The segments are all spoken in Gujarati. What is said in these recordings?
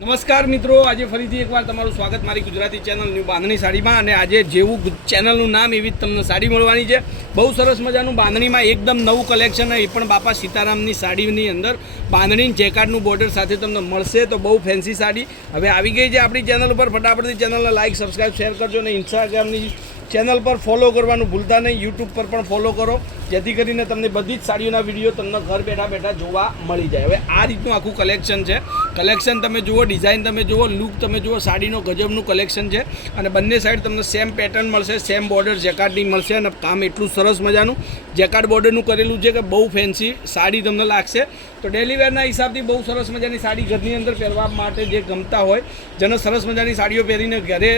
નમસ્કાર મિત્રો, આજે ફરીથી એકવાર તમારું સ્વાગત મારી ગુજરાતી ચેનલ ન્યૂ બાંધણી સાડીમાં. અને આજે જેવું ચેનલનું નામ એવી જ તમને સાડી મળવાની છે. બહુ સરસ મજાનું બાંધણીમાં એકદમ નવું કલેક્શન, એ પણ બાપા સીતારામની સાડીની અંદર બાંધણી જેકાર્ડનું બોર્ડર સાથે તમને મળશે. તો બહુ ફેન્સી સાડી હવે આવી ગઈ છે આપણી ચેનલ ઉપર. ફટાફટથી ચેનલને લાઇક, સબસ્ક્રાઈબ, શેર કરજો અને ઇન્સ્ટાગ્રામની ચેનલ પર ફોલો કરવાનું ભૂલતા નહીં. યુટ્યુબ પર પણ ફોલો કરો, જેથી કરીને તમને બધી જ સાડીઓના વિડીયો તમને ઘર બેઠા બેઠા જોવા મળી જાય. હવે આ રીતનું આખું કલેક્શન છે. કલેક્શન તમે જુઓ, ડિઝાઇન તમે જુઓ, લુક તમે જુઓ, સાડીનો ગજબનું કલેક્શન છે. અને બંને સાઈડ તમને સેમ પેટર્ન મળશે, સેમ બોર્ડર જેકાર્ડની મળશે. અને કામ એટલું સરસ મજાનું જેકાર્ડ બોર્ડરનું કરેલું છે કે બહુ ફેન્સી સાડી તમને લાગશે. તો ડેલી વેરના હિસાબથી બહુ સરસ મજાની સાડી ઘરની અંદર પહેરવા માટે જે ગમતા હોય, જેને સરસ મજાની સાડીઓ પહેરીને ઘરે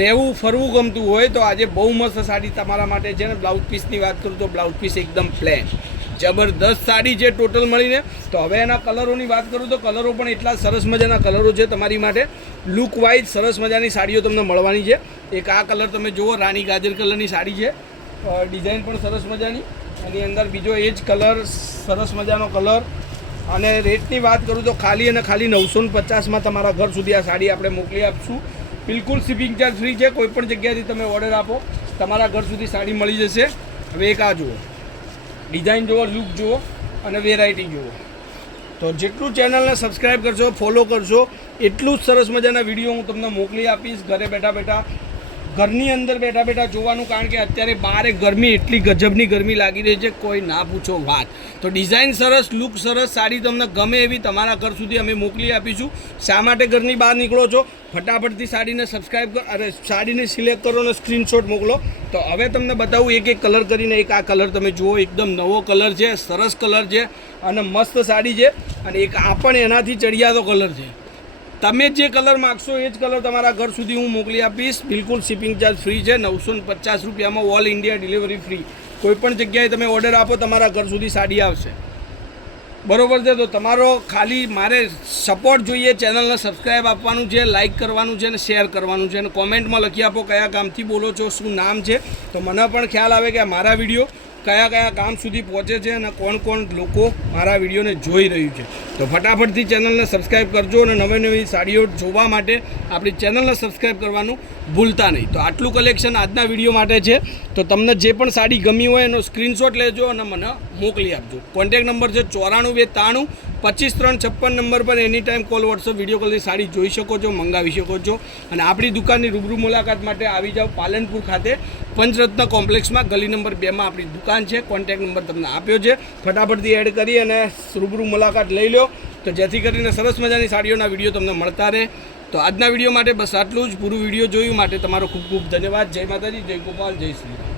રહેવું ફરવું ગમતું હોય, તો આજે બહુ મસ્ત સાડી તમારા માટે છે. ને બ્લાઉઝ પીસની વાત કરું તો બ્લાઉઝ પીસ એકદમ પ્લેન જબરદસ્ત સાડી છે ટોટલ મળીને. તો હવે એના કલરોની વાત કરું તો કલરો પણ એટલા સરસ મજાના કલરો છે તમારી માટે. લુક વાઇઝ સરસ મજાની સાડીઓ તમને મળવાની છે. એક આ કલર તમે જુઓ, રાણી ગાજર કલરની સાડી છે. ડિઝાઇન પણ સરસ મજાની. એની અંદર બીજો એ જ કલર, સરસ મજાનો કલર. અને રેટની વાત કરું તો ખાલી અને ખાલી 950માં તમારા ઘર સુધી આ સાડી આપણે મોકલી આપશું. બિલકુલ શિપિંગ ચાર્જ ફ્રી છે. કોઈપણ જગ્યાએથી તમે ઓર્ડર આપો, તમારા ઘર સુધી સાડી મળી જશે. હવે એક આ જુઓ, ડિઝાઇન જુઓ, લુક જુઓ અને વેરાયટી જુઓ. તો જેટલું ચેનલને સબસ્ક્રાઈબ કરશો, ફોલો કરશો, એટલું જ સરસ મજાના વિડીયો હું તમને મોકલી આપીશ ઘરે બેઠા બેઠા, ઘરની અંદર બેઠા બેઠા જોવાનું. કારણ કે અત્યારે બહાર ગરમી, એટલી ગજબની ગરમી લાગી રહી છે, કોઈ ના પૂછો વાત. તો ડિઝાઇન સરસ, લુક સરસ, સાડી તમને ગમે એવી તમારા ઘર સુધી અમે મોકલી આપીશું. શા માટે ઘરની બહાર નીકળો છો? ફટાફટથી સાડીને સબસ્ક્રાઈબ કરો, અરે સાડીને સિલેક્ટ કરો અને સ્ક્રીનશોટ મોકલો. તો હવે તમને બતાવું એક એક કલર કરીને. એક આ કલર તમે જુઓ, એકદમ નવો કલર છે, સરસ કલર છે અને મસ્ત સાડી છે. અને એક આ પણ એનાથી ચડિયાતો કલર છે. તમે જે કલર માગશો એ જ કલર તમારા ઘર સુધી હું મોકલી આપીશ. બિલકુલ શિપિંગ ચાર્જ ફ્રી છે. 950 રૂપિયામાં ઓલ ઇન્ડિયા ડિલિવરી ફ્રી. કોઈપણ જગ્યાએ તમે ઓર્ડર આપો, તમારા ઘર સુધી સાડી આવશે. બરોબર છે? તો તમારો ખાલી મારે સપોર્ટ જોઈએ. ચેનલને સબસ્ક્રાઈબ આપવાનું છે, લાઇક કરવાનું છે અને શેર કરવાનું છે. અને કોમેન્ટમાં લખી આપો કયા ગામથી બોલો છો, શું નામ છે. તો મને પણ ખ્યાલ આવે કે મારા વિડીયો કયા કયા ગામ સુધી પહોંચે છે અને કોણ કોણ લોકો મારા વિડીયોને જોઈ રહ્યું છે. તો ફટાફટથી ચેનલને સબસ્ક્રાઈબ કરજો. અને નવી નવી સાડીઓ જોવા માટે આપણી ચેનલને સબસ્ક્રાઈબ કરવાનું ભૂલતા નહીં. તો આટલું કલેક્શન આજના વિડીયો માટે છે. તો તમને જે પણ સાડી ગમી હોય એનો સ્ક્રીનશોટ લેજો અને મને મોકલી આપજો. કોન્ટેક નંબર છે 94 92 25 3 56 નંબર પર any time call, WhatsApp, video કોલથી સાડી જોઈ શકો છો, મંગાવી શકો છો. અને આપણી દુકાનની રૂબરૂ મુલાકાત માટે આવી જાઓ પાલનપુર ખાતે પંચરત્ન કોમ્પ્લેક્સમાં, ગલી નંબર 2માં આપણી દુકાન છે. કોન્ટેક નંબર તમને આપ્યો છે. ફટાફટથી એડ કરી અને રૂબરૂ મુલાકાત લઈ લો, તો જેથી કરીને સરસ મજાની સાડીઓના વિડીયો તમને મળતા રહે. તો આજના વિડીયો માટે બસ આટલું જ. પૂરું વિડીયો જોયું માટે તમારો ખૂબ ખૂબ ધન્યવાદ. જય માતાજી, જય ગોપાલ, જય શ્રી રામ.